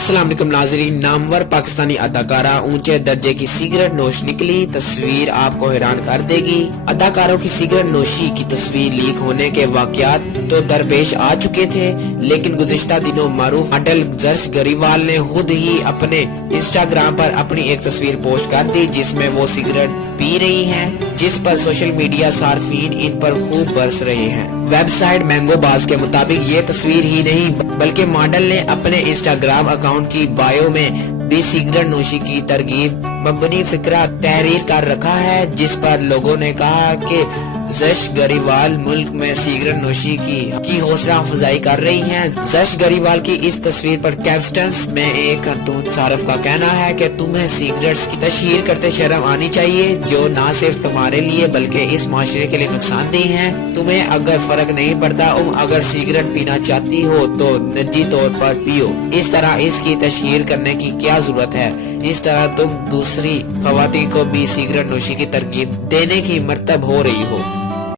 अस्सलाम वालेकुम नाजरीन। नामवर पाकिस्तानी अदाकारा ऊंचे दर्जे की सिगरेट नोश निकली, तस्वीर आपको हैरान कर देगी। अदाकारों की सिगरेट नोशी की तस्वीर लीक होने के वाकयात तो दरपेश आ चुके थे, लेकिन गुज़िश्ता दिनों मारूफ मॉडल जर्श गरीवाल ने खुद ही अपने इंस्टाग्राम पर अपनी एक तस्वीर पोस्ट कर दी जिसमें वो सिगरेट पी रही हैं, जिस पर सोशल मीडिया सार्फिन इन पर खूब बरस रहे हैं। वेबसाइट मैंगो बाज के मुताबिक ये तस्वीर ही नहीं बल्कि मॉडल ने अपने इंस्टाग्राम अकाउंट की बायो में भी सिगरेट नोशी की तरगीब मबनी फिक्रा तहरीर कर रखा है, जिस पर लोगों ने कहा कि जश गरीवाल मुल्क में सिगरेट नोशी की हौसला अफजाई कर रही हैं। जश गरीवाल की इस तस्वीर पर कैप्शन में एक खातून सारफ का कहना है कि तुम्हें सिगरेट्स की तशहीर करते शर्म आनी चाहिए, जो ना सिर्फ तुम्हारे लिए बल्कि इस माशरे के लिए नुकसानदेह हैं। तुम्हें अगर फर्क नहीं पड़ता, अगर सिगरेट पीना चाहती हो तो निजी तौर पर पियो, इस तरह इसकी तशहीर करने की क्या जरूरत है। इस तरह तुम दूसरी खवातीन को भी सिगरेट नोशी की तरकीब देने की मर्तब हो रही हो।